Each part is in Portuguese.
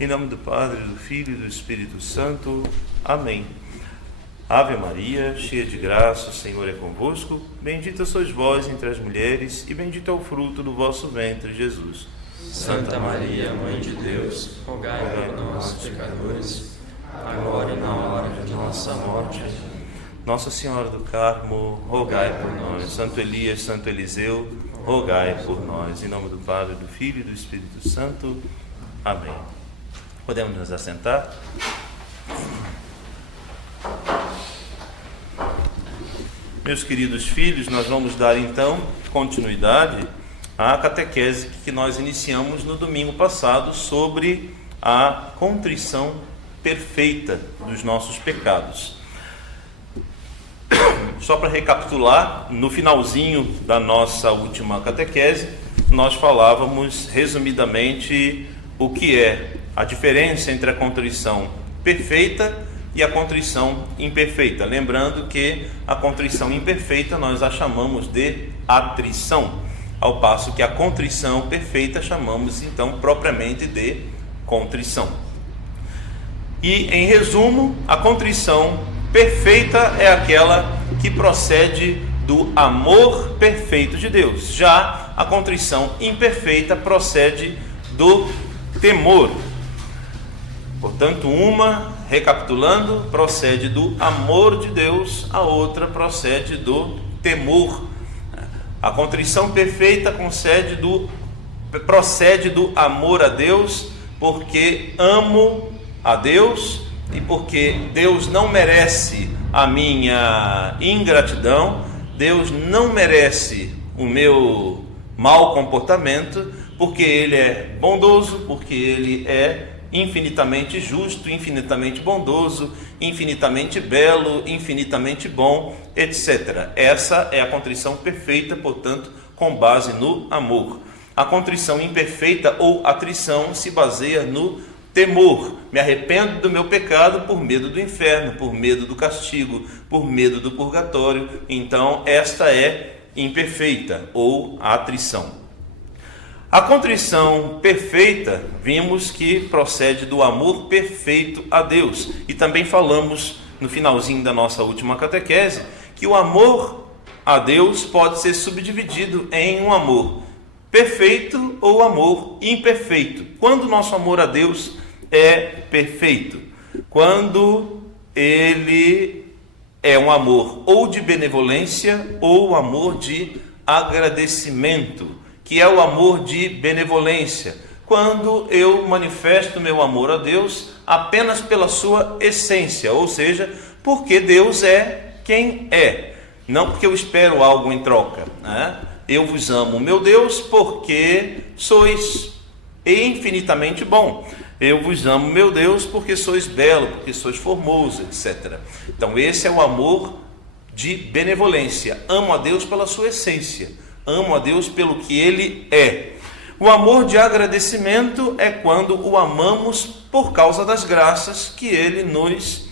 Em nome do Padre, do Filho e do Espírito Santo. Amém. Ave Maria, cheia de graça, o Senhor é convosco. Bendita sois vós entre as mulheres, e bendito é o fruto do vosso ventre, Jesus. Santa Maria, Mãe de Deus, rogai por nós, pecadores, agora e na hora de nossa morte. Nossa Senhora do Carmo, rogai por nós. Santo Elias, Santo Eliseu, rogai por nós. Em nome do Padre, do Filho e do Espírito Santo. Amém. Podemos nos assentar? Meus queridos filhos, nós vamos dar então continuidade à catequese que nós iniciamos no domingo passado sobre a contrição perfeita dos nossos pecados. Só para recapitular, no finalzinho da nossa última catequese, nós falávamos resumidamente o que é a diferença entre a contrição perfeita e a contrição imperfeita. Lembrando que a contrição imperfeita nós a chamamos de atrição, ao passo que a contrição perfeita chamamos então propriamente de contrição. E em resumo, a contrição perfeita é aquela que procede do amor perfeito de Deus. Já a contrição imperfeita procede do temor. Portanto, uma, recapitulando, procede do amor de Deus, a outra procede do temor. A contrição perfeita procede do amor a Deus, porque amo a Deus e porque Deus não merece a minha ingratidão, Deus não merece o meu mau comportamento, porque Ele é bondoso, porque Ele é infinitamente justo, infinitamente bondoso, infinitamente belo, infinitamente bom, etc. Essa é a contrição perfeita, portanto, com base no amor. A contrição imperfeita ou atrição se baseia no temor. Me arrependo do meu pecado por medo do inferno, por medo do castigo, por medo do purgatório. Então, esta é imperfeita ou atrição. A contrição perfeita, vimos que procede do amor perfeito a Deus. E também falamos no finalzinho da nossa última catequese que o amor a Deus pode ser subdividido em um amor perfeito ou amor imperfeito. Quando o nosso amor a Deus é perfeito? Quando ele é um amor ou de benevolência ou amor de agradecimento, que é o amor de benevolência, quando eu manifesto meu amor a Deus apenas pela sua essência, ou seja, porque Deus é quem é, não porque eu espero algo em troca, né? Eu vos amo, meu Deus, porque sois infinitamente bom. Eu vos amo, meu Deus, porque sois belo, porque sois formoso, etc. Então esse é o amor de benevolência. Amo a Deus pela sua essência. Amo a Deus pelo que Ele é. O amor de agradecimento é quando o amamos por causa das graças que Ele nos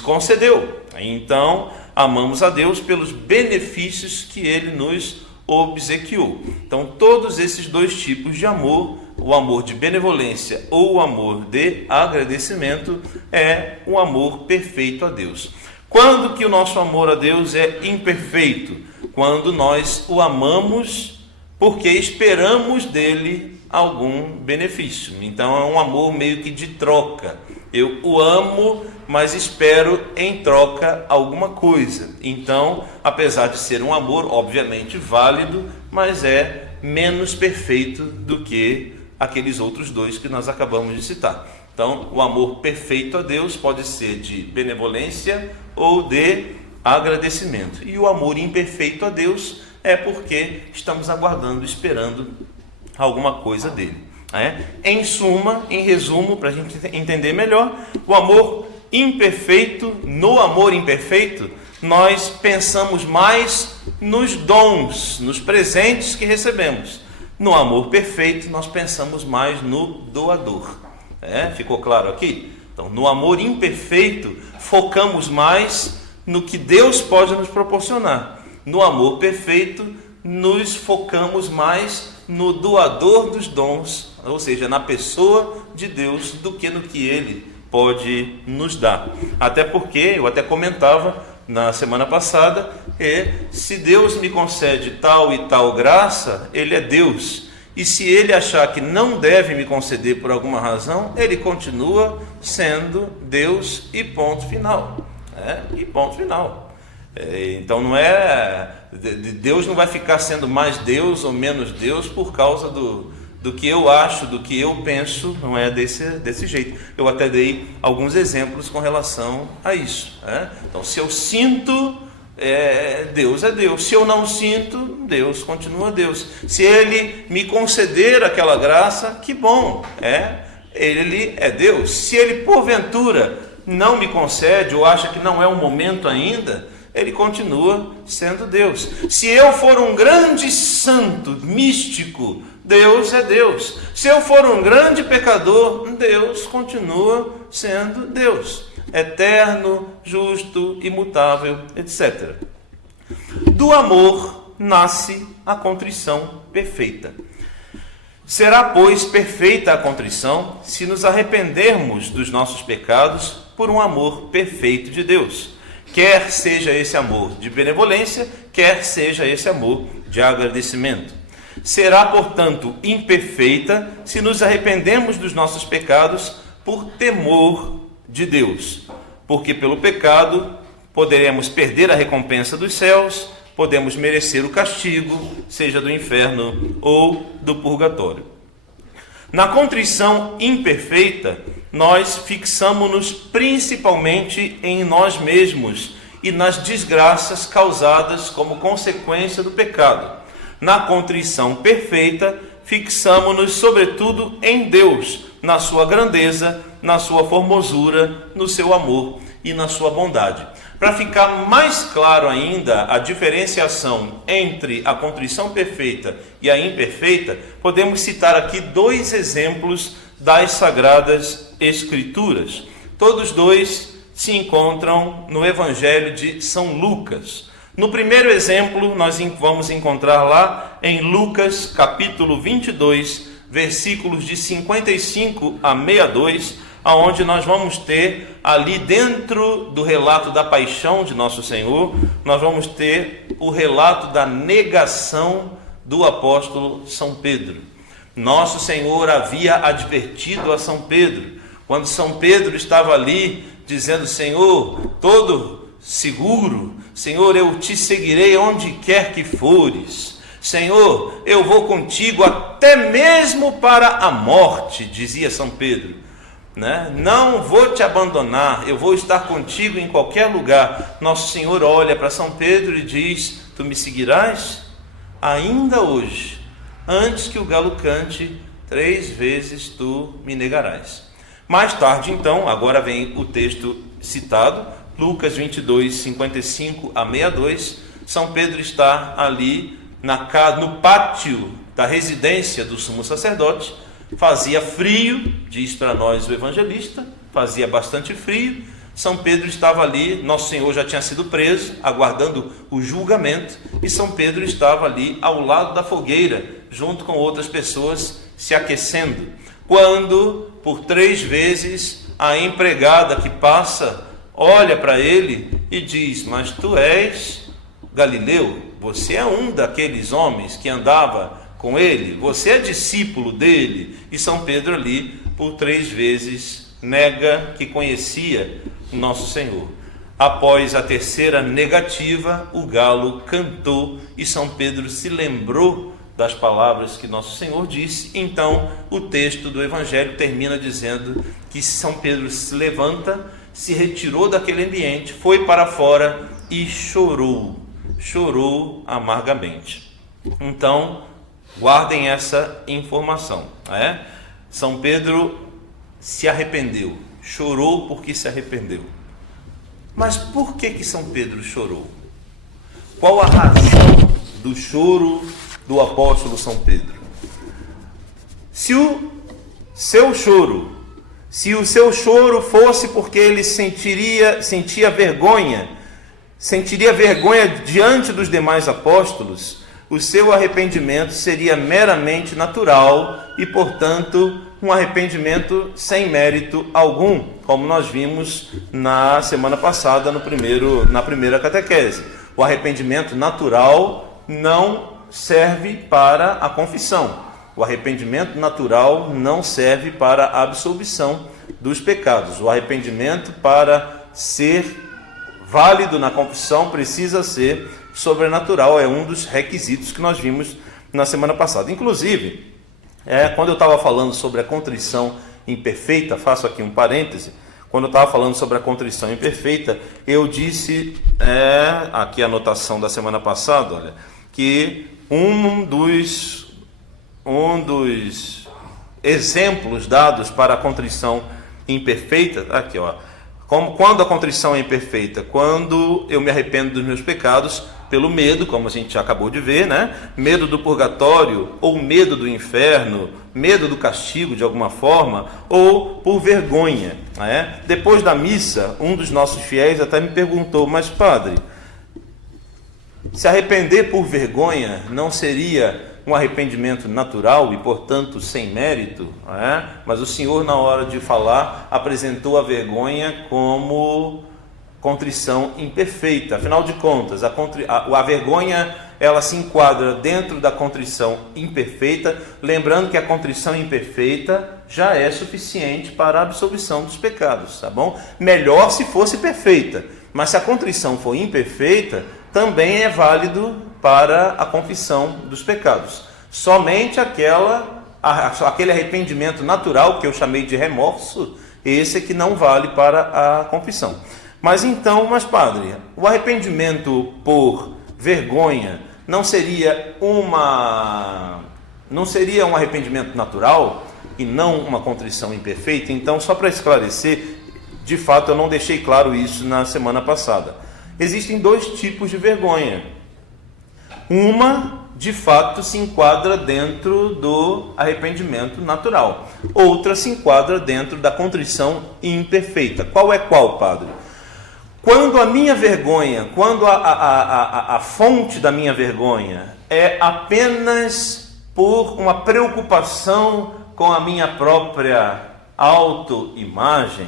concedeu. Então, amamos a Deus pelos benefícios que Ele nos obsequiou. Então, todos esses dois tipos de amor, o amor de benevolência ou o amor de agradecimento, é o amor perfeito a Deus. Quando que o nosso amor a Deus é imperfeito? Quando nós o amamos porque esperamos dele algum benefício. Então é um amor meio que de troca. Eu o amo, mas espero em troca alguma coisa. Então, apesar de ser um amor obviamente válido, mas é menos perfeito do que aqueles outros dois que nós acabamos de citar. Então, o amor perfeito a Deus pode ser de benevolência ou de agradecimento. E o amor imperfeito a Deus é porque estamos aguardando, esperando alguma coisa dele. Em suma, em resumo, para a gente entender melhor, o amor imperfeito, no amor imperfeito, nós pensamos mais nos dons, nos presentes que recebemos. No amor perfeito, nós pensamos mais no doador. Ficou claro aqui? Então, no amor imperfeito, focamos mais no que Deus pode nos proporcionar. No amor perfeito, nos focamos mais no doador dos dons, ou seja, na pessoa de Deus, do que no que Ele pode nos dar. Até porque, eu até comentava na semana passada, se Deus me concede tal e tal graça, Ele é Deus. E se Ele achar que não deve me conceder por alguma razão, Ele continua sendo Deus e ponto final. E ponto final. Então não Deus não vai ficar sendo mais Deus ou menos Deus por causa do que eu acho, do que eu penso, não é desse jeito. Eu até dei alguns exemplos com relação a isso. Então, se eu sinto, Deus é Deus. Se eu não sinto, Deus continua Deus. Se Ele me conceder aquela graça, que bom, Ele é Deus. Se Ele, porventura, não me concede ou acha que não é o momento ainda, Ele continua sendo Deus. Se eu for um grande santo, místico, Deus é Deus. Se eu for um grande pecador, Deus continua sendo Deus. Eterno, justo, imutável, etc. Do amor nasce a contrição perfeita. Será, pois, perfeita a contrição se nos arrependermos dos nossos pecados por um amor perfeito de Deus. Quer seja esse amor de benevolência, quer seja esse amor de agradecimento. Será, portanto, imperfeita se nos arrependemos dos nossos pecados por temor de Deus. Porque pelo pecado poderemos perder a recompensa dos céus, podemos merecer o castigo, seja do inferno ou do purgatório. Na contrição imperfeita, nós fixamo-nos principalmente em nós mesmos e nas desgraças causadas como consequência do pecado. Na contrição perfeita, fixamo-nos sobretudo em Deus, na sua grandeza, na sua formosura, no seu amor e na sua bondade. Para ficar mais claro ainda a diferenciação entre a contrição perfeita e a imperfeita, podemos citar aqui 2 exemplos das Sagradas Escrituras. Todos dois se encontram no Evangelho de São Lucas. No primeiro exemplo, nós vamos encontrar lá em Lucas, capítulo 22, versículos de 55 a 62, aonde nós vamos ter ali dentro do relato da paixão de nosso Senhor, nós vamos ter o relato da negação do apóstolo São Pedro. Nosso Senhor havia advertido a São Pedro, quando São Pedro estava ali dizendo: Senhor, todo seguro, Senhor, eu te seguirei onde quer que fores. Senhor, eu vou contigo até mesmo para a morte, dizia São Pedro. Não vou te abandonar, eu vou estar contigo em qualquer lugar. Nosso Senhor olha para São Pedro e diz: tu me seguirás? Ainda hoje, antes que o galo cante, 3 vezes tu me negarás. Mais tarde, então, agora vem o texto citado, Lucas 22, 55 a 62, São Pedro está ali no pátio da residência do sumo sacerdote. Fazia frio, diz para nós o evangelista, fazia bastante frio. São Pedro estava ali, nosso Senhor já tinha sido preso, aguardando o julgamento, e São Pedro estava ali ao lado da fogueira, junto com outras pessoas, se aquecendo. Quando, por 3 vezes, a empregada que passa olha para ele e diz: mas tu és Galileu, você é um daqueles homens que andava com ele, você é discípulo dele. E São Pedro ali, por 3 vezes, nega que conhecia o nosso Senhor. Após a terceira negativa, o galo cantou e São Pedro se lembrou das palavras que nosso Senhor disse. Então, o texto do Evangelho termina dizendo que São Pedro se levanta, se retirou daquele ambiente, foi para fora e chorou amargamente. Então, guardem essa informação. São Pedro se arrependeu, chorou porque se arrependeu. Mas por que São Pedro chorou? Qual a razão do choro do apóstolo São Pedro? Se o seu choro fosse porque ele sentia vergonha diante dos demais apóstolos, o seu arrependimento seria meramente natural e, portanto, um arrependimento sem mérito algum, como nós vimos na semana passada na primeira catequese. O arrependimento natural não serve para a confissão. O arrependimento natural não serve para a absolvição dos pecados. O arrependimento, para ser válido na confissão, precisa ser sobrenatural. É um dos requisitos que nós vimos na semana passada. Inclusive, quando eu estava falando sobre a contrição imperfeita, faço aqui um parêntese, quando eu estava falando sobre a contrição imperfeita, eu disse, aqui a anotação da semana passada, olha, que um dos exemplos dados para a contrição imperfeita, aqui ó, quando a contrição é imperfeita, quando eu me arrependo dos meus pecados pelo medo, como a gente já acabou de ver, né? Medo do purgatório, ou medo do inferno, medo do castigo de alguma forma, ou por vergonha, né? Depois da missa, um dos nossos fiéis até me perguntou: mas padre, se arrepender por vergonha não seria um arrependimento natural e, portanto, sem mérito? Mas o Senhor, na hora de falar, apresentou a vergonha como contrição imperfeita. Afinal de contas, a vergonha, ela se enquadra dentro da contrição imperfeita, lembrando que a contrição imperfeita já é suficiente para a absolvição dos pecados, tá bom? Melhor se fosse perfeita, mas se a contrição for imperfeita, também é válido para a confissão dos pecados. Somente aquele arrependimento natural, que eu chamei de remorso, esse é que não vale para a confissão. Mas padre, o arrependimento por vergonha não seria um arrependimento natural e não uma contrição imperfeita? Então, só para esclarecer, de fato eu não deixei claro isso na semana passada. Existem dois tipos de vergonha. Uma, de fato, se enquadra dentro do arrependimento natural. Outra se enquadra dentro da contrição imperfeita. Qual é qual, padre? Quando a minha vergonha, quando a fonte da minha vergonha é apenas por uma preocupação com a minha própria autoimagem,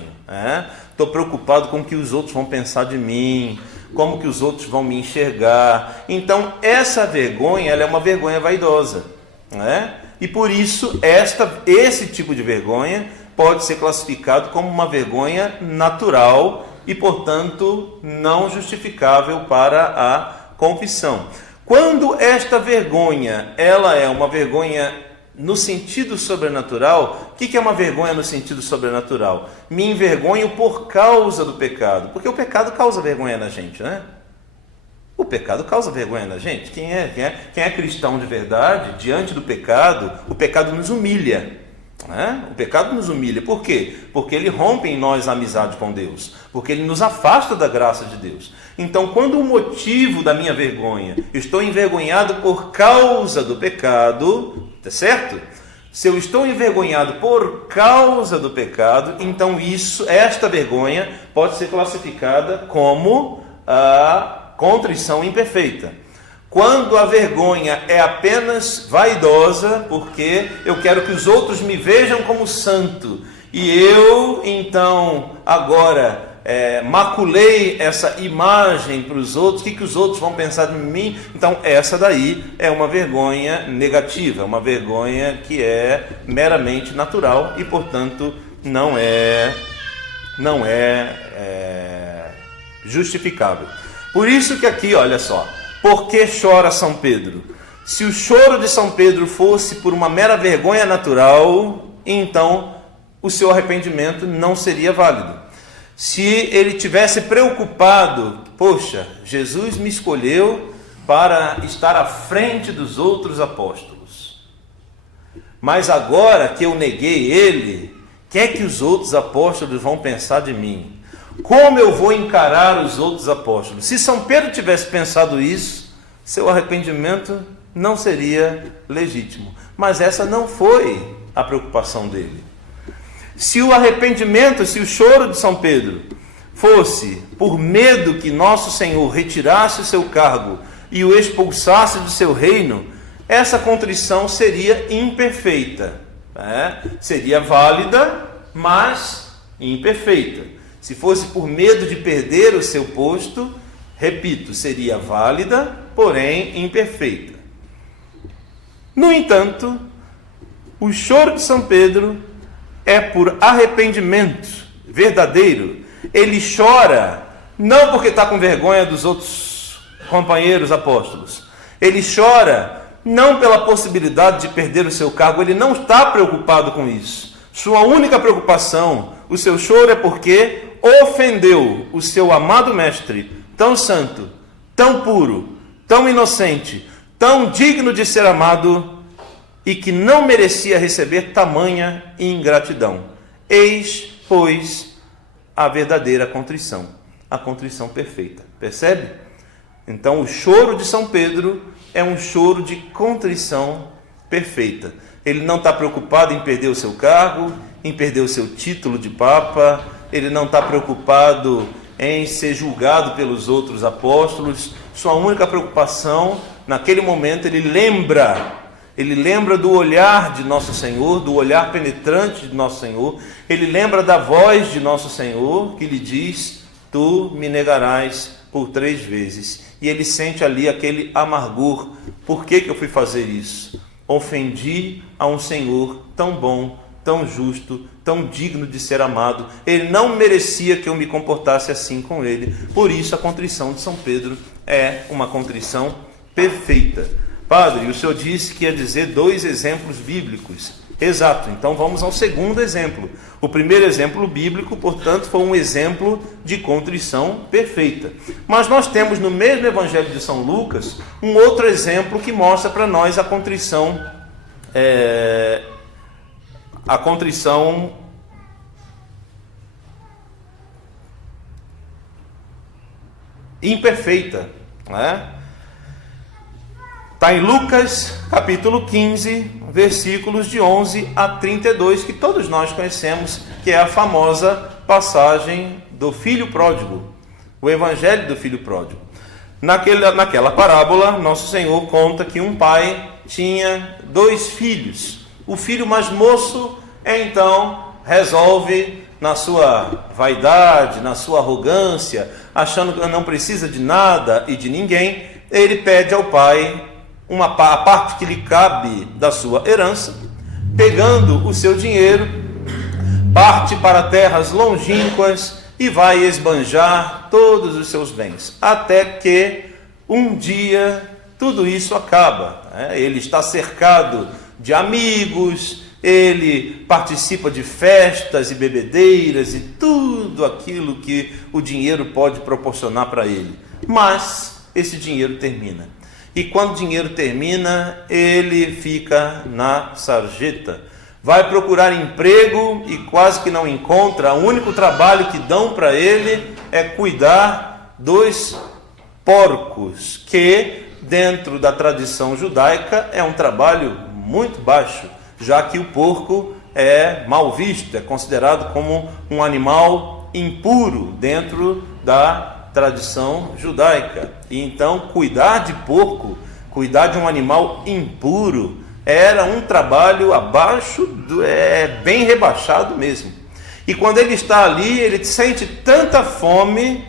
estou preocupado com o que os outros vão pensar de mim, como que os outros vão me enxergar. Então, essa vergonha, ela é uma vergonha vaidosa, E por isso, esse tipo de vergonha pode ser classificado como uma vergonha natural e, portanto, não justificável para a confissão. Quando esta vergonha, ela é uma vergonha no sentido sobrenatural, o que é uma vergonha no sentido sobrenatural? Me envergonho por causa do pecado, porque o pecado causa vergonha na gente, né? O pecado causa vergonha na gente. Quem é cristão de verdade, diante do pecado, o pecado nos humilha. O pecado nos humilha. Por quê? Porque ele rompe em nós a amizade com Deus, porque ele nos afasta da graça de Deus. Então, quando o motivo da minha vergonha, estou envergonhado por causa do pecado, tá certo? Se eu estou envergonhado por causa do pecado, então esta vergonha pode ser classificada como a contrição imperfeita. Quando a vergonha é apenas vaidosa, porque eu quero que os outros me vejam como santo, e eu, então, agora maculei essa imagem para os outros, o que os outros vão pensar de mim? Então, essa daí é uma vergonha negativa, uma vergonha que é meramente natural e, portanto, não é justificável. Por isso que aqui, olha só, por que chora São Pedro? Se o choro de São Pedro fosse por uma mera vergonha natural, então o seu arrependimento não seria válido. Se ele tivesse preocupado, poxa, Jesus me escolheu para estar à frente dos outros apóstolos, mas agora que eu neguei ele, o que é que os outros apóstolos vão pensar de mim? Como eu vou encarar os outros apóstolos? Se São Pedro tivesse pensado isso, seu arrependimento não seria legítimo. Mas essa não foi a preocupação dele. Se o arrependimento, se o choro de São Pedro fosse por medo que nosso Senhor retirasse o seu cargo e o expulsasse do seu reino, essa contrição seria imperfeita. Seria válida, mas imperfeita. Se fosse por medo de perder o seu posto, repito, seria válida, porém imperfeita. No entanto, o choro de São Pedro é por arrependimento verdadeiro. Ele chora não porque está com vergonha dos outros companheiros apóstolos. Ele chora não pela possibilidade de perder o seu cargo. Ele não está preocupado com isso. Sua única preocupação, o seu choro é porque ofendeu o seu amado mestre, tão santo, tão puro, tão inocente, tão digno de ser amado, e que não merecia receber tamanha ingratidão. Eis, pois, a verdadeira contrição, a contrição perfeita. Percebe? Então, o choro de São Pedro é um choro de contrição perfeita. Ele não está preocupado em perder o seu cargo, em perder o seu título de Papa, ele não está preocupado em ser julgado pelos outros apóstolos. Sua única preocupação, naquele momento, ele lembra do olhar de Nosso Senhor, do olhar penetrante de Nosso Senhor. Ele lembra da voz de Nosso Senhor, que lhe diz: tu me negarás por 3 vezes. E ele sente ali aquele amargor. Por que eu fui fazer isso? Ofendi a um Senhor tão bom, tão justo, tão digno de ser amado. Ele não merecia que eu me comportasse assim com ele. Por isso a contrição de São Pedro é uma contrição perfeita. Padre, o senhor disse que ia dizer 2 exemplos bíblicos. Exato, então vamos ao segundo exemplo. O primeiro exemplo bíblico, portanto, foi um exemplo de contrição perfeita. Mas nós temos no mesmo Evangelho de São Lucas um outro exemplo que mostra para nós a contrição imperfeita, né? Está em Lucas, capítulo 15, versículos de 11 a 32, que todos nós conhecemos, que é a famosa passagem do filho pródigo, o evangelho do filho pródigo. Naquela parábola, Nosso Senhor conta que um pai tinha 2 filhos. O filho mais moço, então, resolve, na sua vaidade, na sua arrogância, achando que não precisa de nada e de ninguém, ele pede ao pai a parte que lhe cabe da sua herança, pegando o seu dinheiro, parte para terras longínquas e vai esbanjar todos os seus bens, até que um dia tudo isso acaba. Ele está cercado de amigos, ele participa de festas e bebedeiras e tudo aquilo que o dinheiro pode proporcionar para ele. Mas esse dinheiro termina. E quando o dinheiro termina, ele fica na sarjeta. Vai procurar emprego e quase que não encontra. O único trabalho que dão para ele é cuidar dos porcos, que dentro da tradição judaica é um trabalho muito baixo, já que o porco é mal visto, é considerado como um animal impuro dentro da tradição judaica. E então cuidar de porco, cuidar de um animal impuro, era um trabalho abaixo, bem rebaixado mesmo. E quando ele está ali, ele sente tanta fome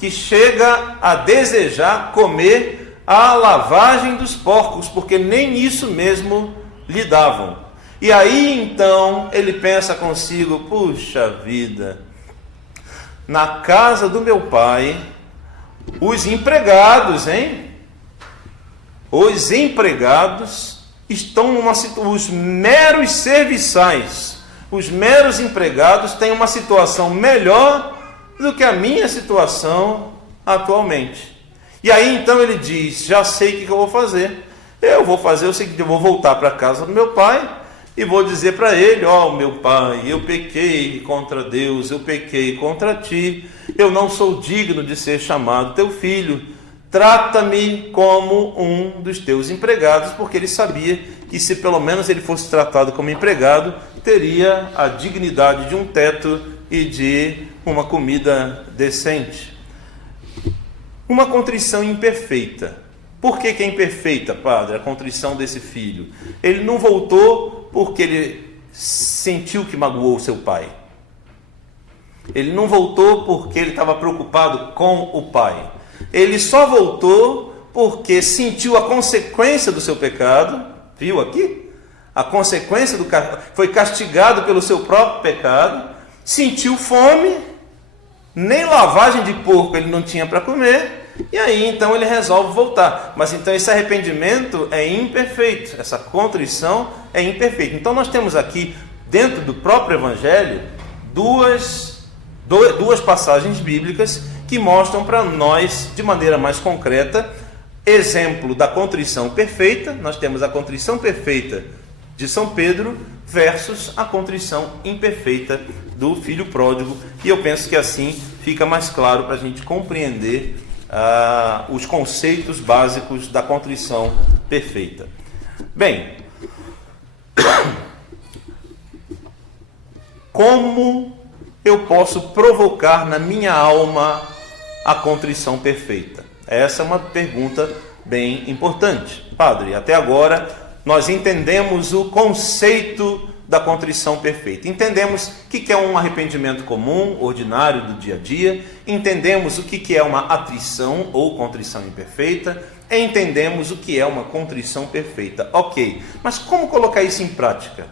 que chega a desejar comer a lavagem dos porcos, porque nem isso mesmo lhe davam. E aí então ele pensa consigo: puxa vida, na casa do meu pai, os empregados estão os meros serviçais, os meros empregados têm uma situação melhor do que a minha situação atualmente. E aí então ele diz: já sei o que eu vou fazer. Eu vou fazer o seguinte: eu vou voltar para a casa do meu pai e vou dizer para ele: meu pai, eu pequei contra Deus, eu pequei contra ti, eu não sou digno de ser chamado teu filho, trata-me como um dos teus empregados, porque ele sabia que se pelo menos ele fosse tratado como empregado, teria a dignidade de um teto e de uma comida decente. uma contrição imperfeita. Por que é imperfeita, padre, a contrição desse filho? Ele não voltou porque ele sentiu que magoou seu pai. Ele não voltou porque ele estava preocupado com o pai. Ele só voltou porque sentiu a consequência do seu pecado. Viu aqui? A consequência foi castigado pelo seu próprio pecado. Sentiu fome. Nem lavagem de porco ele não tinha para comer. E aí então ele resolve voltar. Mas então esse arrependimento é imperfeito. Essa contrição é imperfeita. Então nós temos aqui, dentro do próprio Evangelho, duas passagens bíblicas que mostram para nós, de maneira mais concreta, exemplo da contrição perfeita. Nós temos a contrição perfeita de São Pedro versus a contrição imperfeita do filho pródigo. E eu penso que assim fica mais claro para a gente compreender os conceitos básicos da contrição perfeita. Bem, como eu posso provocar na minha alma a contrição perfeita? Essa é uma pergunta bem importante. Padre, até agora nós entendemos o conceito da contrição perfeita. Entendemos o que é um arrependimento comum, ordinário do dia a dia. Entendemos o que é uma atrição ou contrição imperfeita. Entendemos o que é uma contrição perfeita. Ok, mas como colocar isso em prática?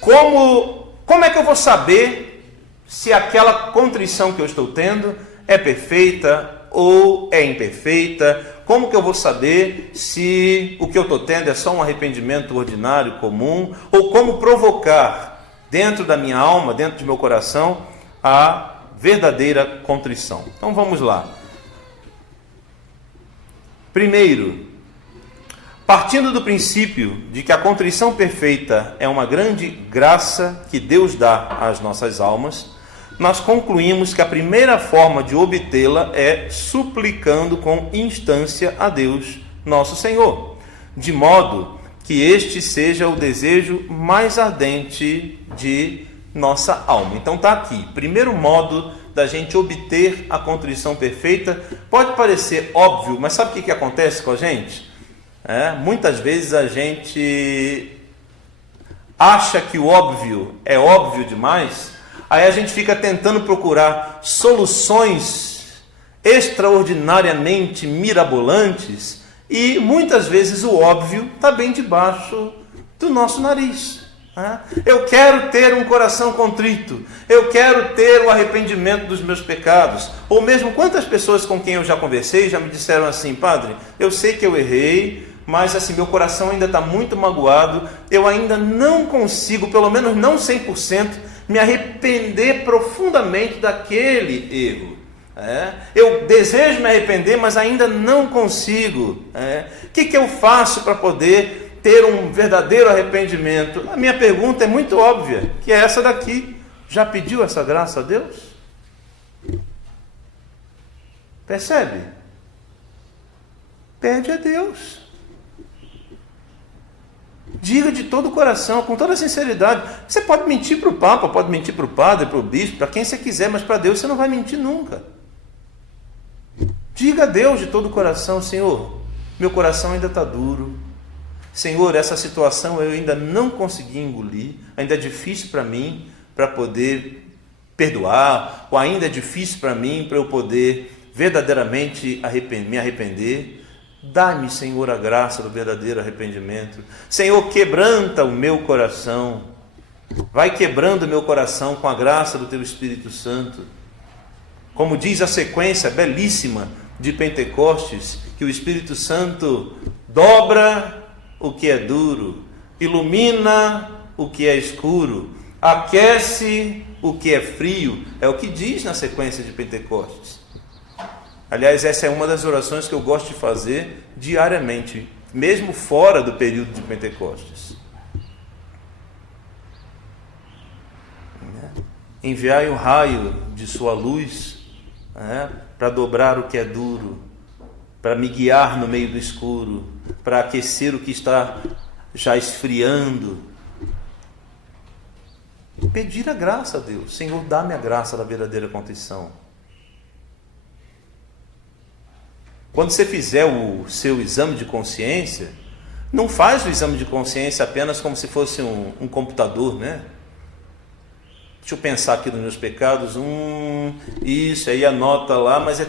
Como é que eu vou saber se aquela contrição que eu estou tendo é perfeita ou é imperfeita? Como que eu vou saber se o que eu estou tendo é só um arrependimento ordinário, comum? Ou como provocar dentro da minha alma, dentro do meu coração, a verdadeira contrição? Então vamos lá. Primeiro, partindo do princípio de que a contrição perfeita é uma grande graça que Deus dá às nossas almas, nós concluímos que a primeira forma de obtê-la é suplicando com instância a Deus, nosso Senhor, de modo que este seja o desejo mais ardente de nossa alma. Então está aqui, primeiro modo da gente obter a contrição perfeita. Pode parecer óbvio, mas sabe o que acontece com a gente? Muitas vezes a gente acha que o óbvio é óbvio demais. Aí a gente fica tentando procurar soluções extraordinariamente mirabolantes e muitas vezes o óbvio está bem debaixo do nosso nariz. Eu quero ter um coração contrito, eu quero ter o arrependimento dos meus pecados. Ou mesmo quantas pessoas com quem eu já conversei já me disseram assim: padre, eu sei que eu errei, mas assim, meu coração ainda está muito magoado, eu ainda não consigo, pelo menos não 100%, me arrepender profundamente daquele erro. Eu desejo me arrepender, mas ainda não consigo. O que eu faço para poder ter um verdadeiro arrependimento? A minha pergunta é muito óbvia, que é essa daqui. Já pediu essa graça a Deus? Percebe? Pede a Deus. Diga de todo o coração, com toda a sinceridade. Você pode mentir para o Papa, pode mentir para o padre, para o bispo, para quem você quiser, mas para Deus você não vai mentir nunca. Diga a Deus de todo o coração: Senhor, meu coração ainda está duro. Senhor, essa situação eu ainda não consegui engolir, ainda é difícil para mim para poder perdoar, ou ainda é difícil para mim para eu poder verdadeiramente me arrepender. Dá-me, Senhor, a graça do verdadeiro arrependimento. Senhor, quebranta o meu coração. Vai quebrando o meu coração com a graça do Teu Espírito Santo. Como diz a sequência belíssima de Pentecostes, que o Espírito Santo dobra o que é duro, ilumina o que é escuro, aquece o que é frio. É o que diz na sequência de Pentecostes. Aliás, essa é uma das orações que eu gosto de fazer diariamente, mesmo fora do período de Pentecostes. Enviai o raio de sua luz, para dobrar o que é duro, para me guiar no meio do escuro, para aquecer o que está já esfriando. Pedir a graça a Deus. Senhor, dá-me a graça da verdadeira contrição. Quando você fizer o seu exame de consciência, não faz o exame de consciência apenas como se fosse um computador, né? Deixa eu pensar aqui nos meus pecados, isso, aí anota lá, mas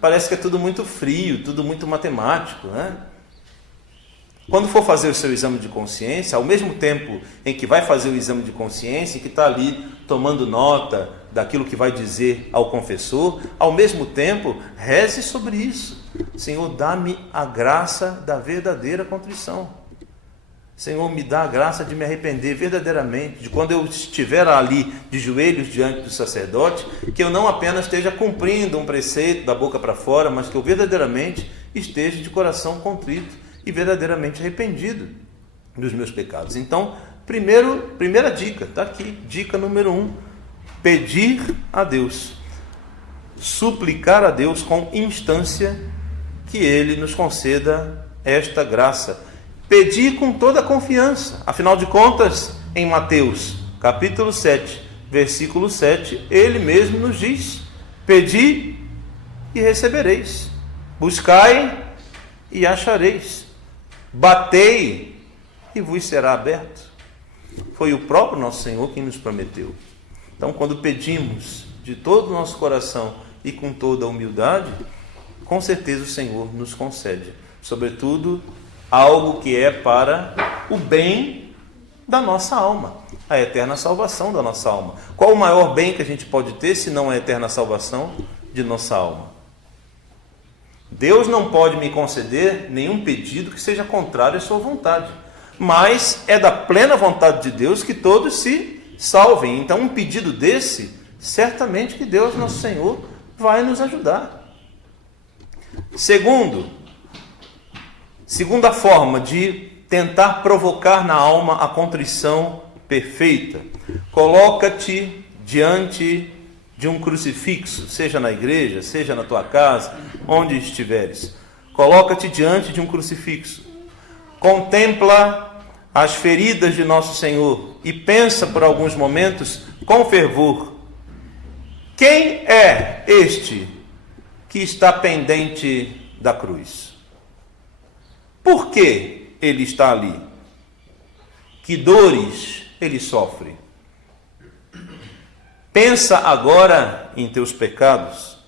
parece que é tudo muito frio, tudo muito matemático, né? Quando for fazer o seu exame de consciência, ao mesmo tempo em que vai fazer o exame de consciência, que está ali tomando nota daquilo que vai dizer ao confessor, ao mesmo tempo, reze sobre isso. Senhor, dá-me a graça da verdadeira contrição. Senhor, me dá a graça de me arrepender verdadeiramente, de quando eu estiver ali de joelhos diante do sacerdote, que eu não apenas esteja cumprindo um preceito da boca para fora, mas que eu verdadeiramente esteja de coração contrito e verdadeiramente arrependido dos meus pecados. Então, primeira dica, está aqui, dica número 1, pedir a Deus, suplicar a Deus com instância que Ele nos conceda esta graça. Pedir com toda a confiança, afinal de contas, em Mateus, capítulo 7, versículo 7, Ele mesmo nos diz: pedi e recebereis, buscai e achareis, batei e vos será aberto. Foi o próprio nosso Senhor quem nos prometeu. Então, quando pedimos de todo o nosso coração e com toda a humildade, com certeza o Senhor nos concede, sobretudo, algo que é para o bem da nossa alma, a eterna salvação da nossa alma. Qual o maior bem que a gente pode ter, se não a eterna salvação de nossa alma? Deus não pode me conceder nenhum pedido que seja contrário à sua vontade, mas é da plena vontade de Deus que todos se salvem. Então, um pedido desse, certamente que Deus, nosso Senhor, vai nos ajudar. Segunda forma de tentar provocar na alma a contrição perfeita: coloca-te diante de um crucifixo, seja na igreja, seja na tua casa, onde estiveres. Coloca-te diante de um crucifixo, contempla as feridas de nosso Senhor e pensa por alguns momentos com fervor: quem é este que está pendente da cruz? Por que ele está ali? Que dores ele sofre? Pensa agora em teus pecados.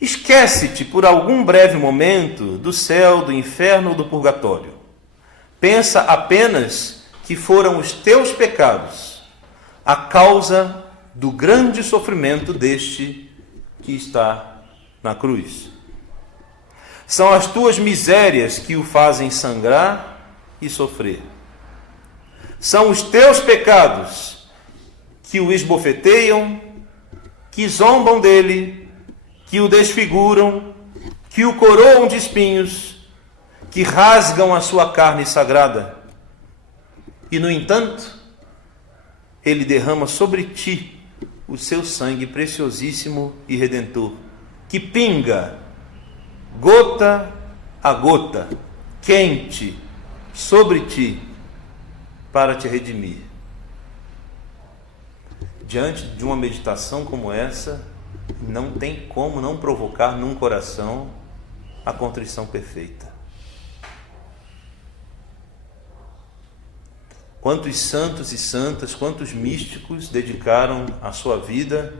Esquece-te por algum breve momento do céu, do inferno ou do purgatório. Pensa apenas que foram os teus pecados a causa do grande sofrimento deste que está na cruz. São as tuas misérias que o fazem sangrar e sofrer. São os teus pecados que o esbofeteiam, que zombam dele, que o desfiguram, que o coroam de espinhos, que rasgam a sua carne sagrada. E, no entanto, ele derrama sobre ti o seu sangue preciosíssimo e redentor, que pinga, gota a gota, quente, sobre ti, para te redimir. Diante de uma meditação como essa, não tem como não provocar num coração a contrição perfeita. Quantos santos e santas, quantos místicos dedicaram a sua vida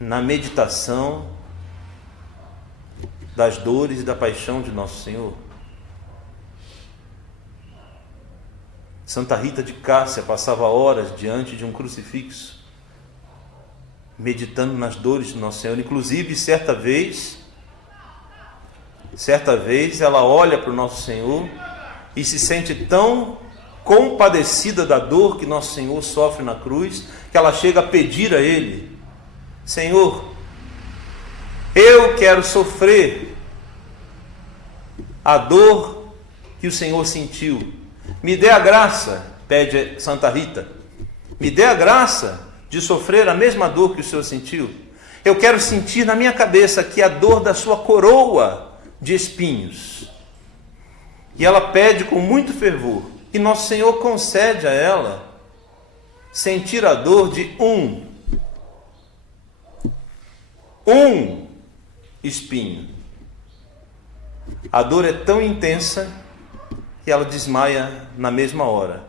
na meditação das dores e da paixão de nosso Senhor? Santa Rita de Cássia passava horas diante de um crucifixo, meditando nas dores de nosso Senhor. Inclusive, certa vez ela olha para o nosso Senhor e se sente tão compadecida da dor que nosso Senhor sofre na cruz, que ela chega a pedir a Ele: Senhor, eu quero sofrer a dor que o Senhor sentiu. Me dê a graça, pede Santa Rita, me dê a graça de sofrer a mesma dor que o Senhor sentiu. Eu quero sentir na minha cabeça que a dor da sua coroa de espinhos. E ela pede com muito fervor, e nosso Senhor concede a ela sentir a dor de um espinho. A dor é tão intensa que ela desmaia na mesma hora.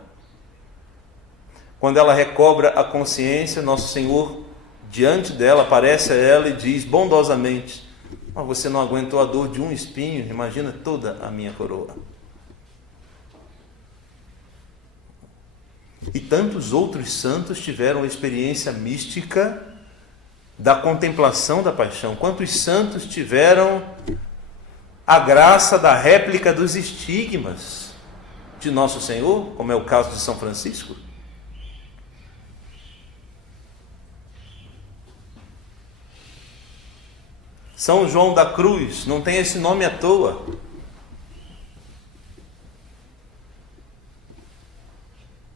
Quando ela recobra a consciência, nosso Senhor, diante dela, aparece a ela e diz bondosamente: mas você não aguentou a dor de um espinho, imagina toda a minha coroa. E tantos outros santos tiveram a experiência mística da contemplação da paixão. Quantos santos tiveram a graça da réplica dos estigmas de Nosso Senhor, como é o caso de São Francisco? São João da Cruz não tem esse nome à toa.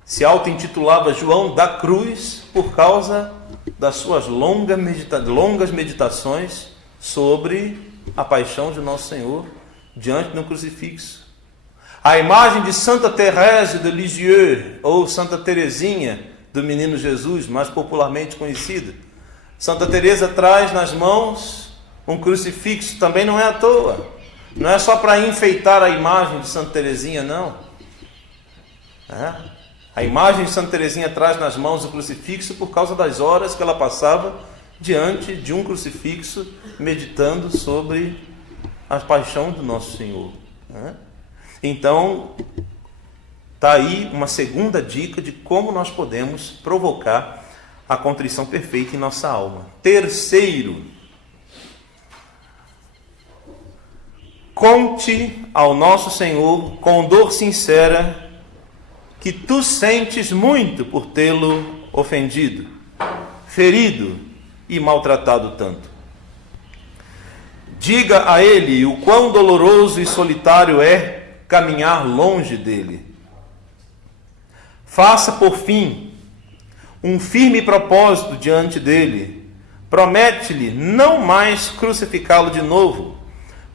Se auto-intitulava João da Cruz por causa das suas longas meditações sobre a paixão de Nosso Senhor diante do crucifixo. A imagem de Santa Thérèse de Lisieux, ou Santa Teresinha do Menino Jesus, mais popularmente conhecida. Santa Teresa traz nas mãos um crucifixo, também não é à toa. Não é só para enfeitar a imagem de Santa Teresinha, não. A imagem de Santa Teresinha traz nas mãos o crucifixo por causa das horas que ela passava diante de um crucifixo, meditando sobre a paixão do Nosso Senhor. Então, está aí uma segunda dica de como nós podemos provocar a contrição perfeita em nossa alma. Terceiro, conte ao Nosso Senhor com dor sincera que tu sentes muito por tê-lo ofendido, ferido e maltratado tanto. Diga a ele o quão doloroso e solitário é caminhar longe dele. Faça, por fim, um firme propósito diante dele. Promete-lhe não mais crucificá-lo de novo.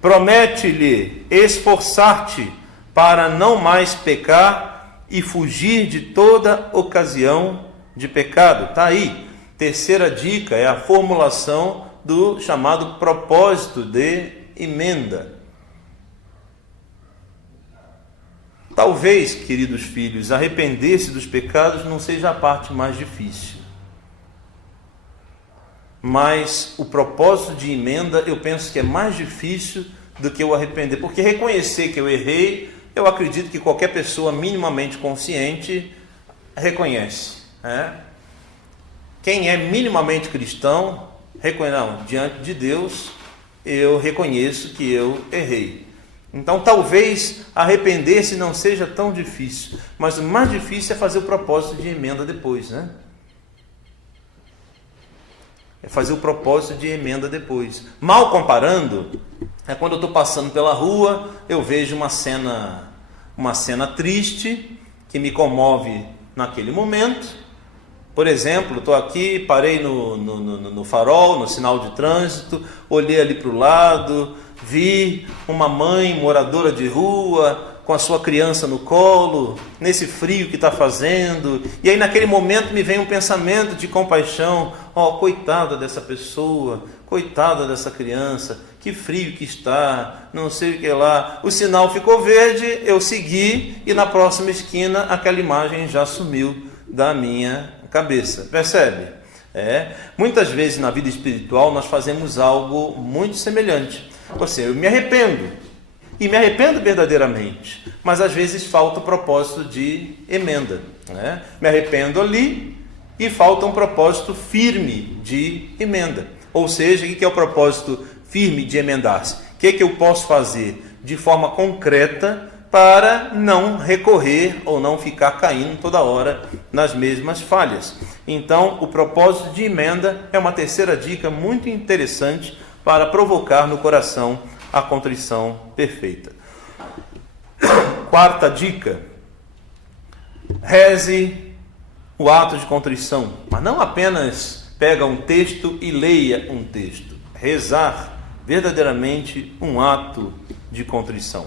Promete-lhe esforçar-te para não mais pecar e fugir de toda ocasião de pecado. Está aí. Terceira dica é a formulação do chamado propósito de emenda. Talvez, queridos filhos, arrepender-se dos pecados não seja a parte mais difícil. Mas o propósito de emenda eu penso que é mais difícil do que o arrepender. Porque reconhecer que eu errei, eu acredito que qualquer pessoa minimamente consciente reconhece. Quem é minimamente cristão, reconhece, diante de Deus, eu reconheço que eu errei. Então talvez arrepender-se não seja tão difícil, mas o mais difícil é fazer o propósito de emenda depois, É fazer o propósito de emenda depois. Mal comparando, é quando eu estou passando pela rua, eu vejo uma cena triste, que me comove naquele momento. Por exemplo, estou aqui, parei no farol, no sinal de trânsito, olhei ali para o lado, vi uma mãe moradora de rua, com a sua criança no colo, nesse frio que está fazendo, e aí naquele momento me vem um pensamento de compaixão: coitada dessa pessoa, coitada dessa criança, que frio que está, não sei o que lá. O sinal ficou verde, eu segui, e na próxima esquina aquela imagem já sumiu da minha cabeça. Percebe? Muitas vezes na vida espiritual nós fazemos algo muito semelhante. Ou seja, eu me arrependo, e me arrependo verdadeiramente, mas às vezes falta o propósito de emenda. Me arrependo ali e falta um propósito firme de emenda. Ou seja, o que é o propósito firme de emendar-se? O que é que eu posso fazer de forma concreta para não recorrer ou não ficar caindo toda hora nas mesmas falhas? Então, o propósito de emenda é uma terceira dica muito interessante para provocar no coração a contrição perfeita. Quarta dica: reze o ato de contrição, mas não apenas pega um texto e leia um texto. Rezar verdadeiramente um ato de contrição.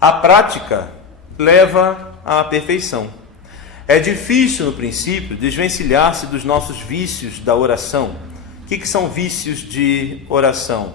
A prática leva à perfeição. É difícil, no princípio, desvencilhar-se dos nossos vícios da oração. O que são vícios de oração?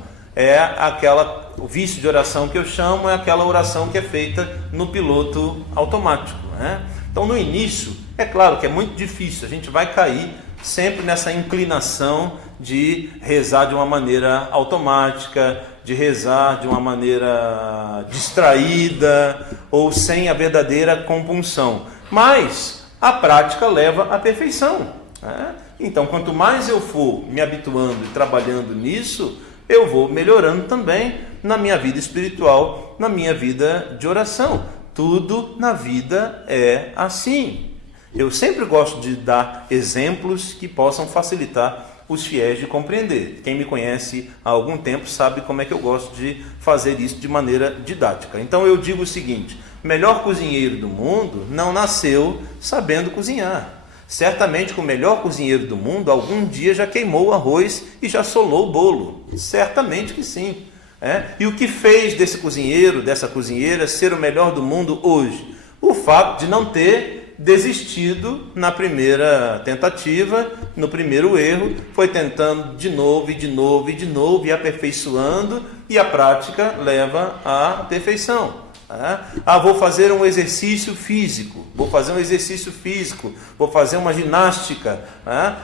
o vício de oração que eu chamo, é aquela oração que é feita no piloto automático, né? Então, no início, é claro que é muito difícil, a gente vai cair sempre nessa inclinação de rezar de uma maneira automática, de rezar de uma maneira distraída ou sem a verdadeira compunção. Mas a prática leva à perfeição, né? Então, quanto mais eu for me habituando e trabalhando nisso, eu vou melhorando também na minha vida espiritual, na minha vida de oração. Tudo na vida é assim. Eu sempre gosto de dar exemplos que possam facilitar os fiéis de compreender. Quem me conhece há algum tempo sabe como é que eu gosto de fazer isso de maneira didática. Então eu digo o seguinte: o melhor cozinheiro do mundo não nasceu sabendo cozinhar. Certamente que o melhor cozinheiro do mundo algum dia já queimou o arroz e já solou o bolo. Certamente que sim. E o que fez desse cozinheiro, dessa cozinheira, ser o melhor do mundo hoje? O fato de não ter desistido na primeira tentativa, no primeiro erro, foi tentando de novo e de novo e de novo, e aperfeiçoando, e a prática leva à perfeição. Vou fazer um exercício físico, vou fazer uma ginástica.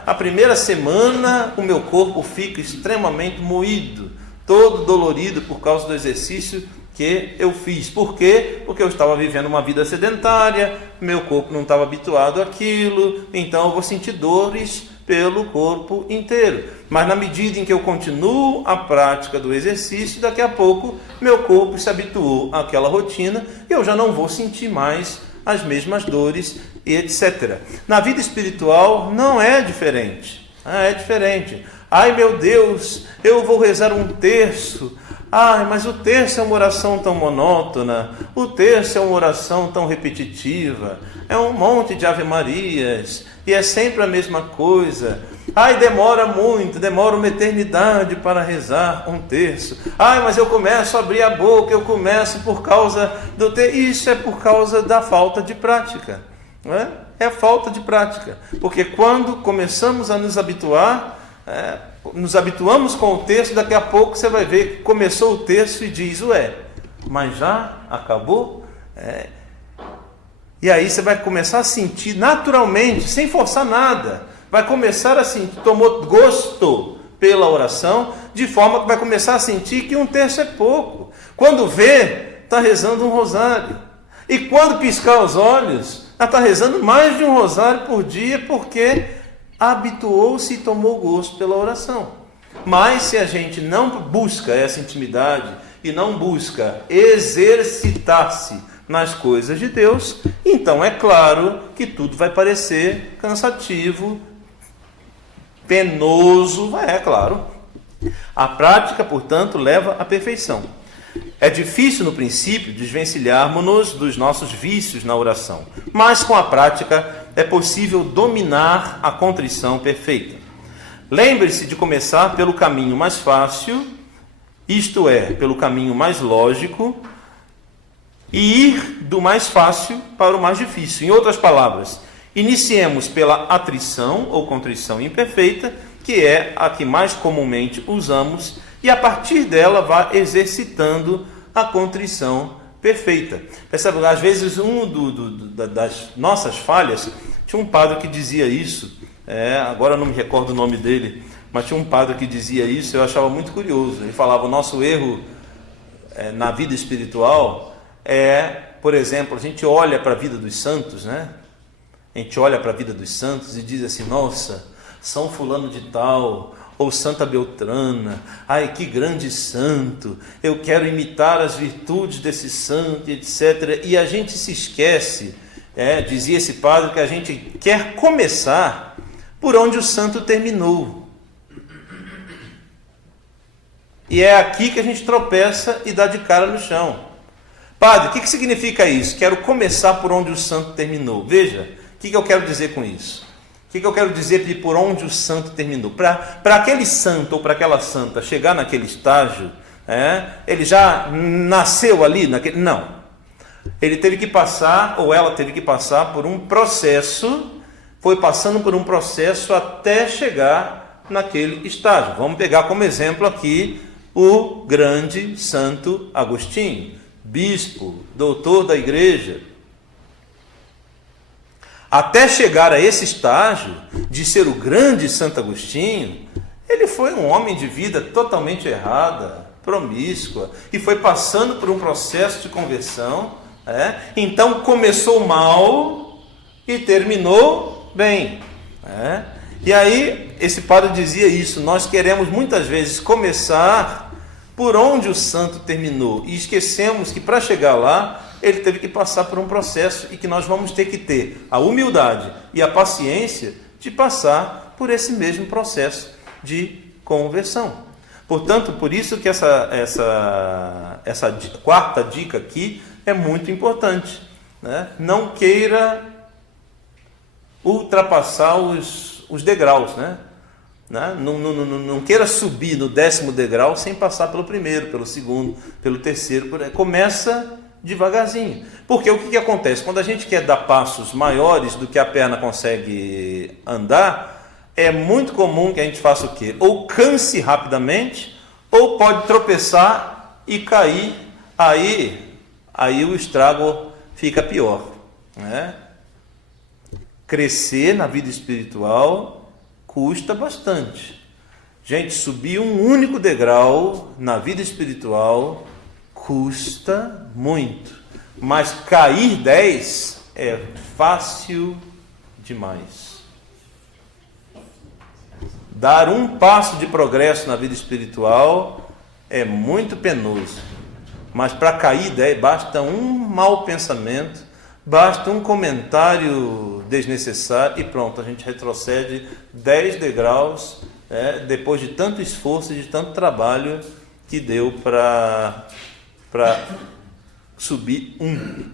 A primeira semana o meu corpo fica extremamente moído, todo dolorido por causa do exercício que eu fiz. Por quê? Porque eu estava vivendo uma vida sedentária, meu corpo não estava habituado àquilo, então eu vou sentir dores pelo corpo inteiro. Mas na medida em que eu continuo a prática do exercício, daqui a pouco meu corpo se habituou àquela rotina e eu já não vou sentir mais as mesmas dores e etc. Na vida espiritual não é diferente. É diferente. Ai meu Deus, eu vou rezar um terço. Ai, mas o terço é uma oração tão monótona, o terço é uma oração tão repetitiva, é um monte de ave-marias, e é sempre a mesma coisa. Ai, demora muito, demora uma eternidade para rezar um terço. Ai, mas eu começo a abrir a boca, eu começo por causa do terço. Isso é por causa da falta de prática, não é? É a falta de prática, porque quando começamos a nos habituar, nos habituamos com o terço, daqui a pouco você vai ver que começou o terço e diz, mas já acabou? E aí você vai começar a sentir naturalmente, sem forçar nada, vai começar a sentir, tomou gosto pela oração, de forma que vai começar a sentir que um terço é pouco. Quando vê, está rezando um rosário. E quando piscar os olhos, está rezando mais de um rosário por dia, porque habituou-se e tomou gosto pela oração. Mas se a gente não busca essa intimidade e não busca exercitar-se nas coisas de Deus, então é claro que tudo vai parecer cansativo, penoso, é claro. A prática, portanto, leva à perfeição. É difícil no princípio desvencilharmos-nos dos nossos vícios na oração, mas com a prática é possível dominar a contrição perfeita. Lembre-se de começar pelo caminho mais fácil, isto é, pelo caminho mais lógico, e ir do mais fácil para o mais difícil. Em outras palavras, iniciemos pela atrição ou contrição imperfeita, que é a que mais comumente usamos, e a partir dela vá exercitando a contrição perfeita. Percebe? Às vezes, das nossas falhas, tinha um padre que dizia isso, agora eu não me recordo o nome dele, mas tinha um padre que dizia isso, eu achava muito curioso. Ele falava, o nosso erro na vida espiritual por exemplo, a gente olha para a vida dos santos, né? A gente olha para a vida dos santos e diz assim, nossa, São Fulano de Tal, ou Santa Beltrana, ai que grande santo, eu quero imitar as virtudes desse santo, etc. E a gente se esquece, dizia esse padre, que a gente quer começar por onde o santo terminou. E é aqui que a gente tropeça e dá de cara no chão. Padre, o que significa isso? Quero começar por onde o santo terminou. Veja, o que eu quero dizer com isso? O que eu quero dizer de por onde o santo terminou? Para aquele santo ou para aquela santa chegar naquele estágio, ele já nasceu ali? Não. Ele teve que passar, ou ela teve que passar por um processo, foi passando por um processo até chegar naquele estágio. Vamos pegar como exemplo aqui o grande Santo Agostinho, bispo, doutor da igreja. Até chegar a esse estágio de ser o grande Santo Agostinho, ele foi um homem de vida totalmente errada, promíscua, e foi passando por um processo de conversão. Então começou mal e terminou bem. E aí esse padre dizia isso: nós queremos muitas vezes começar por onde o santo terminou e esquecemos que para chegar lá ele teve que passar por um processo e que nós vamos ter que ter a humildade e a paciência de passar por esse mesmo processo de conversão. Portanto, por isso que essa quarta dica aqui é muito importante, né? Não queira ultrapassar os degraus, né? Não queira subir no 10º degrau sem passar pelo primeiro, pelo segundo, pelo terceiro. Começa devagarzinho. Porque o que acontece? Quando a gente quer dar passos maiores do que a perna consegue andar, é muito comum que a gente faça o quê? Ou canse rapidamente, ou pode tropeçar e cair. Aí o estrago fica pior, né? Crescer na vida espiritual custa bastante. Gente, subir um único degrau na vida espiritual custa muito. Mas cair 10 é fácil demais. Dar um passo de progresso na vida espiritual é muito penoso. Mas para cair 10 basta um mau pensamento, basta um comentário desnecessário e pronto, a gente retrocede 10 degraus, depois de tanto esforço e de tanto trabalho que deu para subir um.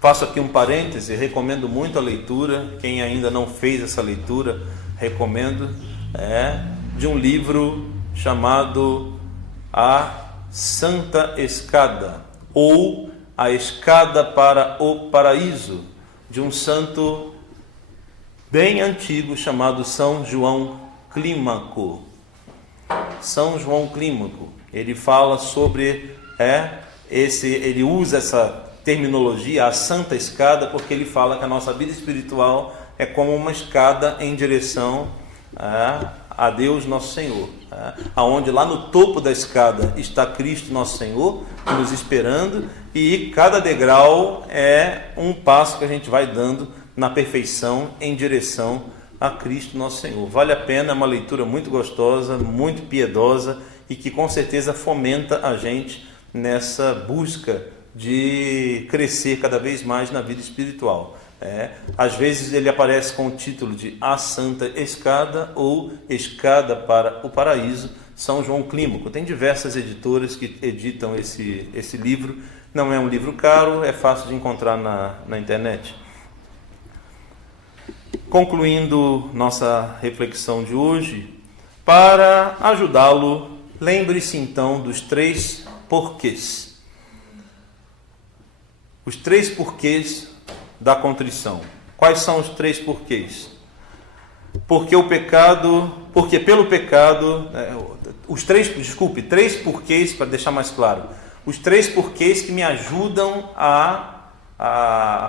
Faço aqui um parêntese, recomendo muito a leitura. Quem ainda não fez essa leitura, recomendo, de um livro chamado A Santa Escada, ou A Escada para o Paraíso, de um santo bem antigo chamado São João Clímaco. São João Clímaco, ele fala sobre ele usa essa terminologia, a Santa Escada, porque ele fala que a nossa vida espiritual é como uma escada em direção a Deus Nosso Senhor, aonde lá no topo da escada está Cristo Nosso Senhor nos esperando, e cada degrau é um passo que a gente vai dando na perfeição em direção a Cristo Nosso Senhor. Vale a pena, é uma leitura muito gostosa, muito piedosa e que com certeza fomenta a gente nessa busca de crescer cada vez mais na vida espiritual. Às vezes ele aparece com o título de A Santa Escada ou Escada para o Paraíso, São João Clímaco. Tem diversas editoras que editam esse livro. Não é um livro caro, é fácil de encontrar na internet. Concluindo nossa reflexão de hoje, para ajudá-lo, lembre-se então dos 3 porquês. Os 3 porquês da contrição. Quais são os 3 porquês? Porque pelo pecado, 3 porquês, para deixar mais claro, os 3 porquês que me ajudam a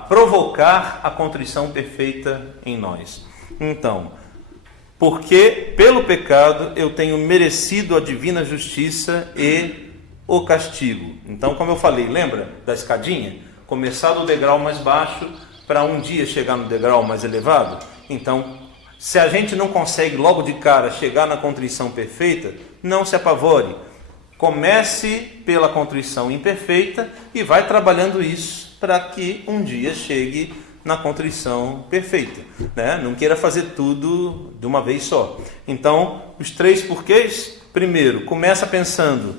provocar a contrição perfeita em nós. Então, porque pelo pecado eu tenho merecido a divina justiça e o castigo. Então, como eu falei, lembra da escadinha? Começar do degrau mais baixo para um dia chegar no degrau mais elevado. Então, se a gente não consegue logo de cara chegar na contrição perfeita, não se apavore. Comece pela contrição imperfeita e vai trabalhando isso para que um dia chegue na contrição perfeita, né? Não queira fazer tudo de uma vez só. Então, os 3 porquês. Primeiro, começa pensando: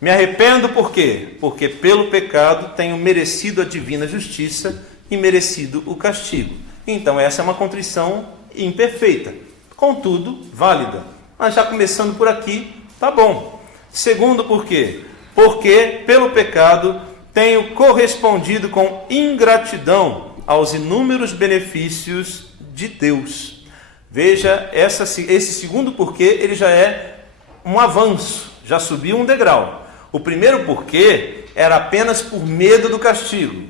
me arrependo por quê? Porque pelo pecado tenho merecido a divina justiça e merecido o castigo. Então essa é uma contrição imperfeita, contudo válida. Mas já começando por aqui, tá bom. Segundo porquê? Porque pelo pecado tenho correspondido com ingratidão aos inúmeros benefícios de Deus. Veja, esse segundo porquê, ele já é um avanço. já subiu um degrau. O primeiro porquê era apenas por medo do castigo.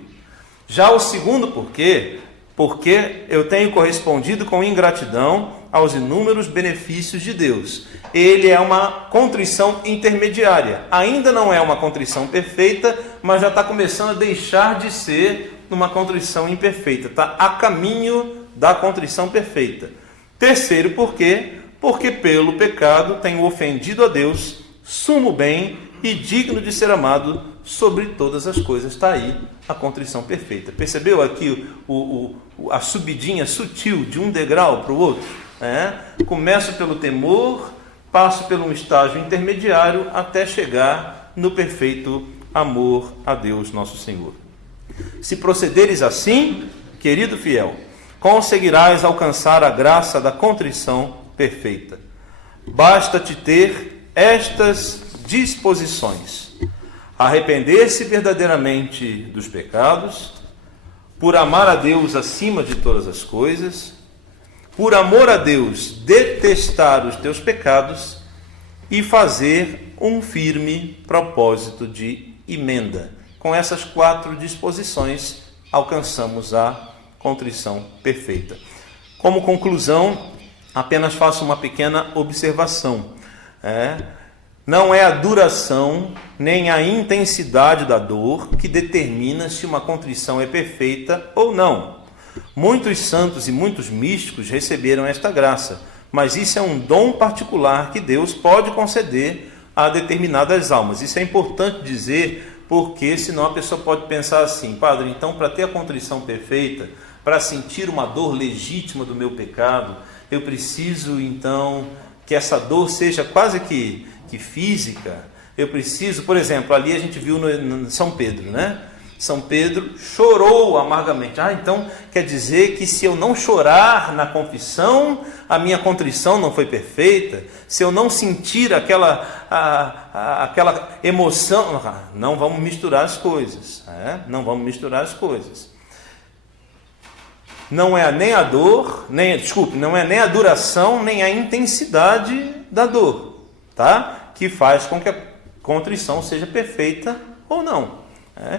Já o segundo porquê, porque eu tenho correspondido com ingratidão aos inúmeros benefícios de Deus. Ele é uma contrição intermediária. Ainda não é uma contrição perfeita, mas já está começando a deixar de ser uma contrição imperfeita. Está a caminho da contrição perfeita. Terceiro porquê, porque pelo pecado tenho ofendido a Deus, sumo bem e digno de ser amado sobre todas as coisas. Está aí a contrição perfeita. Percebeu aqui a subidinha sutil de um degrau para o outro? Começo pelo temor, passo por um estágio intermediário até chegar no perfeito amor a Deus nosso Senhor. Se procederes assim, querido fiel, conseguirás alcançar a graça da contrição perfeita. Basta-te ter estas disposições: arrepender-se verdadeiramente dos pecados, por amar a Deus acima de todas as coisas, por amor a Deus detestar os teus pecados e fazer um firme propósito de emenda. Com essas 4 disposições alcançamos a contrição perfeita. Como conclusão, apenas faço uma pequena observação. Não é a duração nem a intensidade da dor que determina se uma contrição é perfeita ou não. Muitos santos e muitos místicos receberam esta graça, mas isso é um dom particular que Deus pode conceder a determinadas almas. Isso é importante dizer, porque senão a pessoa pode pensar assim: padre, então para ter a contrição perfeita, para sentir uma dor legítima do meu pecado, eu preciso então que essa dor seja quase que física. Eu preciso, por exemplo, ali a gente viu no São Pedro, né? São Pedro chorou amargamente. Então quer dizer que se eu não chorar na confissão, a minha contrição não foi perfeita? Se eu não sentir aquela emoção, não vamos misturar as coisas. Não vamos misturar as coisas. Não é nem a dor, não é nem a duração, nem a intensidade da dor, tá? Que faz com que a contrição seja perfeita ou não.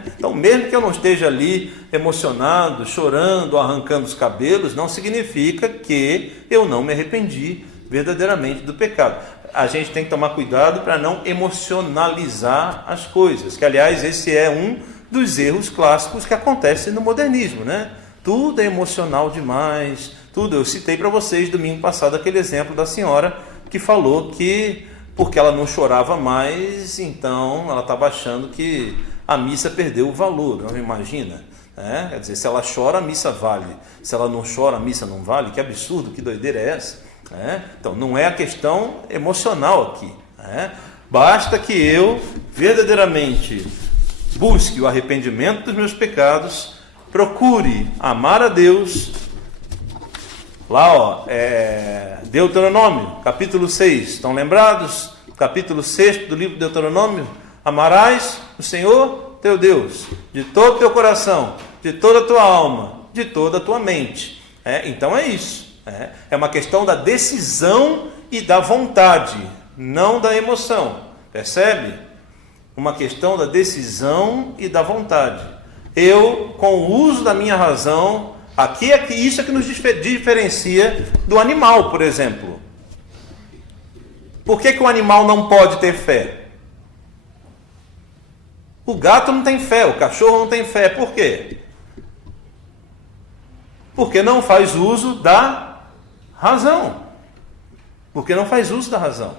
Então, mesmo que eu não esteja ali emocionado, chorando, arrancando os cabelos, não significa que eu não me arrependi verdadeiramente do pecado. A gente tem que tomar cuidado para não emocionalizar as coisas, que aliás esse é um dos erros clássicos que acontece no modernismo, né? Tudo é emocional demais, tudo. Eu citei para vocês domingo passado aquele exemplo da senhora que falou que porque ela não chorava mais, então ela estava achando que a missa perdeu o valor, não imagina? Quer dizer, se ela chora, a missa vale. Se ela não chora, a missa não vale. Que absurdo, que doideira é essa? Então, não é a questão emocional aqui. Basta que eu verdadeiramente busque o arrependimento dos meus pecados, procure amar a Deus. Lá, Deuteronômio, capítulo 6. Estão lembrados? Capítulo 6 do livro de Deuteronômio. Amarás o Senhor teu Deus de todo o teu coração, de toda a tua alma, de toda a tua mente. Então é isso. É uma questão da decisão e da vontade, não da emoção. Percebe? Uma questão da decisão e da vontade. Eu, com o uso da minha razão, isso é que nos diferencia do animal, por exemplo. Por que o animal não pode ter fé? O gato não tem fé, o cachorro não tem fé. Por quê? Porque não faz uso da razão. Porque não faz uso da razão.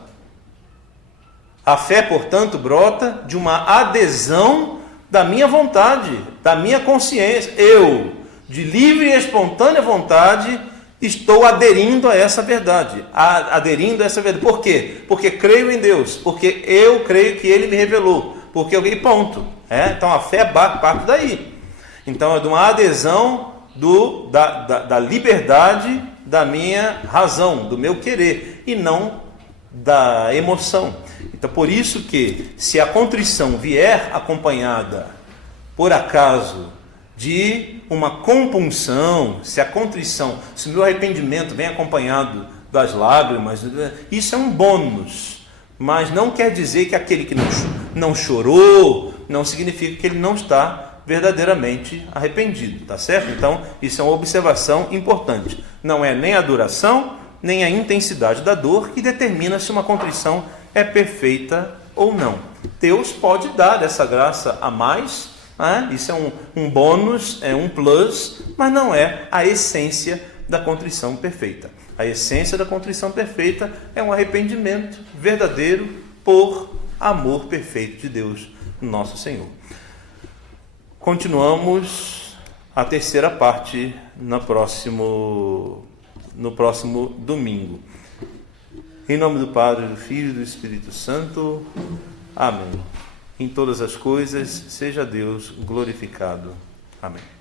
A fé, portanto, brota de uma adesão da minha vontade, da minha consciência. Eu, de livre e espontânea vontade, estou aderindo a essa verdade. Aderindo a essa verdade. Por quê? Porque creio em Deus. Porque eu creio que Ele me revelou. Porque eu ponto. Então a fé parte daí. Então é de uma adesão da liberdade da minha razão, do meu querer, e não da emoção. Então por isso que se a contrição vier acompanhada, por acaso, de uma compunção, se o meu arrependimento vem acompanhado das lágrimas, isso é um bônus. Mas não quer dizer que aquele que não chorou, não significa que ele não está verdadeiramente arrependido, tá certo? Então, isso é uma observação importante. Não é nem a duração, nem a intensidade da dor que determina se uma contrição é perfeita ou não. Deus pode dar essa graça a mais, né? Isso é um bônus, é um plus, mas não é a essência da contrição perfeita. A essência da contrição perfeita é um arrependimento verdadeiro por amor perfeito de Deus, nosso Senhor. Continuamos a terceira parte no próximo domingo. Em nome do Padre, do Filho e do Espírito Santo. Amém. Em todas as coisas, seja Deus glorificado. Amém.